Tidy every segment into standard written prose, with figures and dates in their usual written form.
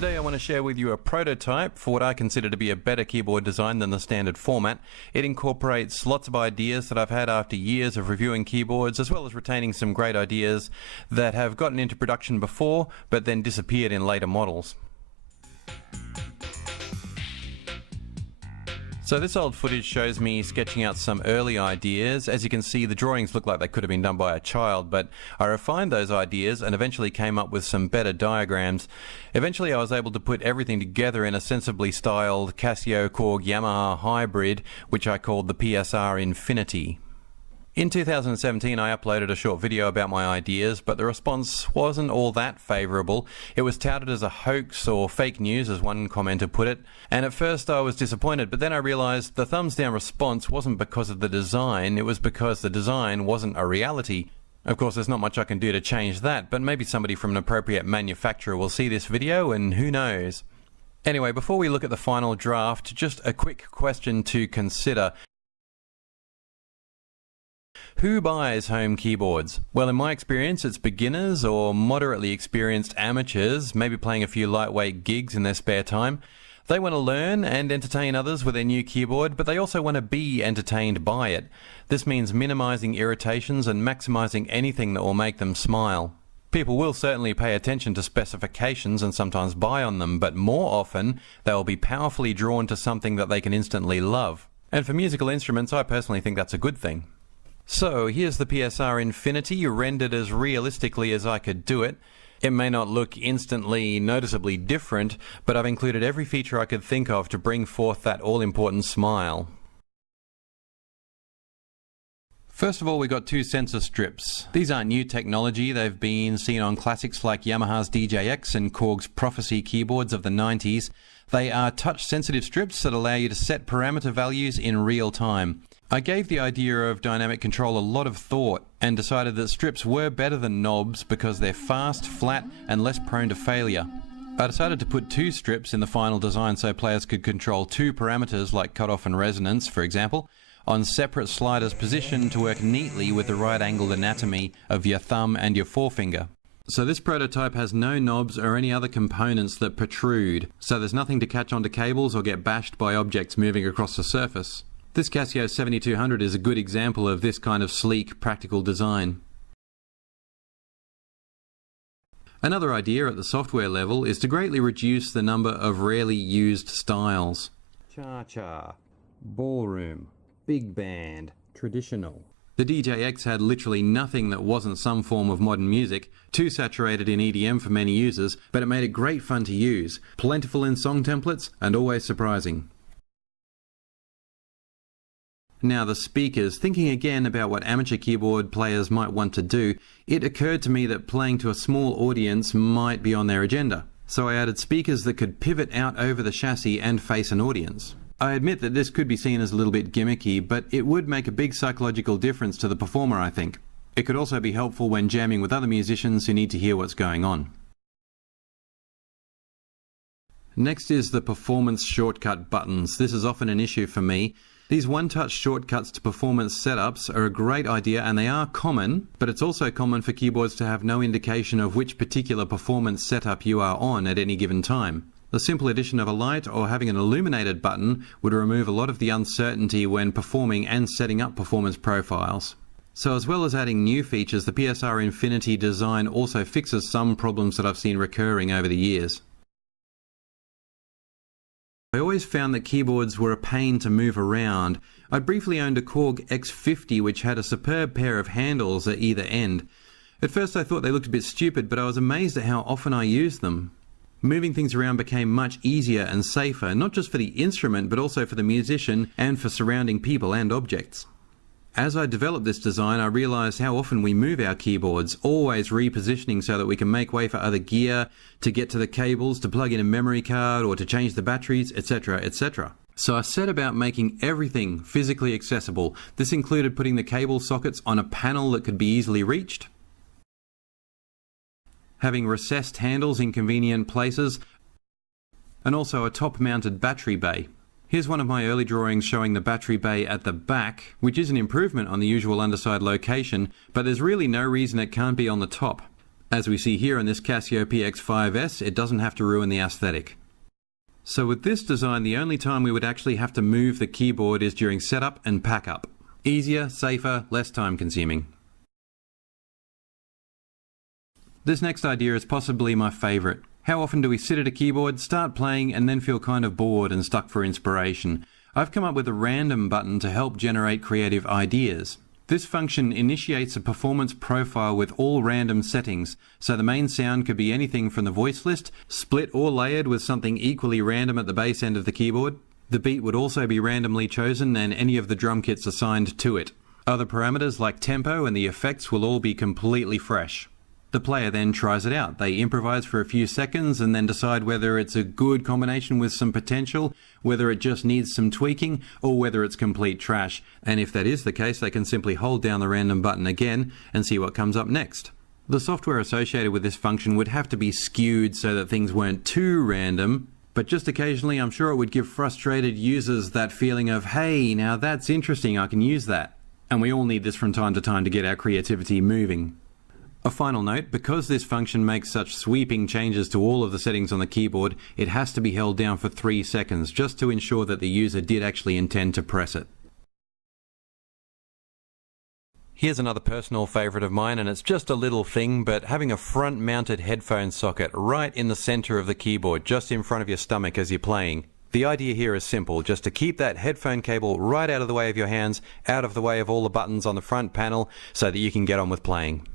Today I want to share with you a prototype for what I consider to be a better keyboard design than the standard format. It incorporates lots of ideas that I've had after years of reviewing keyboards, as well as retaining some great ideas that have gotten into production before but then disappeared in later models. So this old footage shows me sketching out some early ideas. As you can see, the drawings look like they could have been done by a child, but I refined those ideas and eventually came up with some better diagrams. Eventually I was able to put everything together in a sensibly styled Casio Korg Yamaha hybrid, which I called the PSR Infinity. In 2017 I uploaded a short video about my ideas, but the response wasn't all that favourable. It was touted as a hoax or fake news, as one commenter put it, and at first I was disappointed, but then I realised the thumbs down response wasn't because of the design, it was because the design wasn't a reality. Of course there's not much I can do to change that, but maybe somebody from an appropriate manufacturer will see this video and who knows. Anyway, before we look at the final draft, just a quick question to consider. Who buys home keyboards? Well, in my experience, it's beginners or moderately experienced amateurs, maybe playing a few lightweight gigs in their spare time. They want to learn and entertain others with their new keyboard, but they also want to be entertained by it. This means minimizing irritations and maximizing anything that will make them smile. People will certainly pay attention to specifications and sometimes buy on them, but more often they will be powerfully drawn to something that they can instantly love. And for musical instruments, I personally think that's a good thing. So here's the PSR Infinity, rendered as realistically as I could do it. It may not look instantly noticeably different, but I've included every feature I could think of to bring forth that all-important smile. First of all, we got two sensor strips. These aren't new technology, they've been seen on classics like Yamaha's DJX and Korg's Prophecy keyboards of the 90s. They are touch-sensitive strips that allow you to set parameter values in real time. I gave the idea of dynamic control a lot of thought and decided that strips were better than knobs because they're fast, flat and less prone to failure. I decided to put two strips in the final design so players could control two parameters like cutoff and resonance, for example, on separate sliders positioned to work neatly with the right angled anatomy of your thumb and your forefinger. So this prototype has no knobs or any other components that protrude, so there's nothing to catch onto cables or get bashed by objects moving across the surface. This Casio 7200 is a good example of this kind of sleek, practical design. Another idea at the software level is to greatly reduce the number of rarely used styles. Cha-cha, ballroom, big band, traditional. The DJX had literally nothing that wasn't some form of modern music, too saturated in EDM for many users, but it made it great fun to use, plentiful in song templates, and always surprising. Now the speakers, thinking again about what amateur keyboard players might want to do, it occurred to me that playing to a small audience might be on their agenda. So I added speakers that could pivot out over the chassis and face an audience. I admit that this could be seen as a little bit gimmicky, but it would make a big psychological difference to the performer, I think. It could also be helpful when jamming with other musicians who need to hear what's going on. Next is the performance shortcut buttons. This is often an issue for me. These one-touch shortcuts to performance setups are a great idea and they are common, but it's also common for keyboards to have no indication of which particular performance setup you are on at any given time. The simple addition of a light or having an illuminated button would remove a lot of the uncertainty when performing and setting up performance profiles. So as well as adding new features, the PSR Infinity design also fixes some problems that I've seen recurring over the years. I always found that keyboards were a pain to move around. I briefly owned a Korg X50 which had a superb pair of handles at either end. At first I thought they looked a bit stupid, but I was amazed at how often I used them. Moving things around became much easier and safer, not just for the instrument but also for the musician and for surrounding people and objects. As I developed this design, I realized how often we move our keyboards, always repositioning so that we can make way for other gear, to get to the cables, to plug in a memory card, or to change the batteries, etc., etc. So I set about making everything physically accessible. This included putting the cable sockets on a panel that could be easily reached, having recessed handles in convenient places, and also a top-mounted battery bay. Here's one of my early drawings showing the battery bay at the back, which is an improvement on the usual underside location, but there's really no reason it can't be on the top. As we see here on this Casio PX5S, it doesn't have to ruin the aesthetic. So with this design, the only time we would actually have to move the keyboard is during setup and pack up. Easier, safer, less time consuming. This next idea is possibly my favourite. How often do we sit at a keyboard, start playing, and then feel kind of bored and stuck for inspiration? I've come up with a random button to help generate creative ideas. This function initiates a performance profile with all random settings, so the main sound could be anything from the voice list, split or layered with something equally random at the bass end of the keyboard. The beat would also be randomly chosen and any of the drum kits assigned to it. Other parameters like tempo and the effects will all be completely fresh. The player then tries it out. They improvise for a few seconds and then decide whether it's a good combination with some potential, whether it just needs some tweaking, or whether it's complete trash. And if that is the case, they can simply hold down the random button again and see what comes up next. The software associated with this function would have to be skewed so that things weren't too random, but just occasionally I'm sure it would give frustrated users that feeling of, hey, now that's interesting, I can use that. And we all need this from time to time to get our creativity moving. A final note, because this function makes such sweeping changes to all of the settings on the keyboard, it has to be held down for 3 seconds, just to ensure that the user did actually intend to press it. Here's another personal favourite of mine, and it's just a little thing, but having a front-mounted headphone socket right in the centre of the keyboard, just in front of your stomach as you're playing. The idea here is simple, just to keep that headphone cable right out of the way of your hands, out of the way of all the buttons on the front panel, so that you can get on with playing.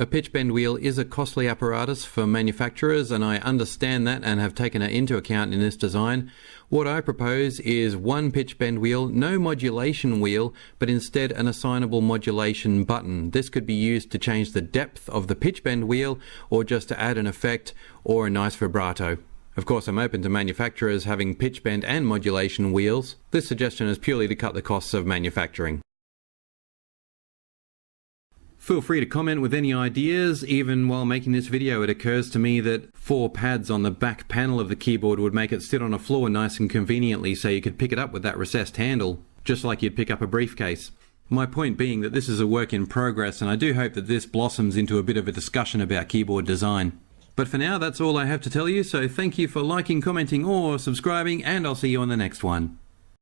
A pitch bend wheel is a costly apparatus for manufacturers, and I understand that and have taken it into account in this design. What I propose is one pitch bend wheel, no modulation wheel, but instead an assignable modulation button. This could be used to change the depth of the pitch bend wheel, or just to add an effect or a nice vibrato. Of course, I'm open to manufacturers having pitch bend and modulation wheels. This suggestion is purely to cut the costs of manufacturing. Feel free to comment with any ideas. Even while making this video, it occurs to me that 4 pads on the back panel of the keyboard would make it sit on a floor nice and conveniently, so you could pick it up with that recessed handle, just like you'd pick up a briefcase. My point being that this is a work in progress, and I do hope that this blossoms into a bit of a discussion about keyboard design. But for now, that's all I have to tell you, so thank you for liking, commenting or subscribing, and I'll see you on the next one.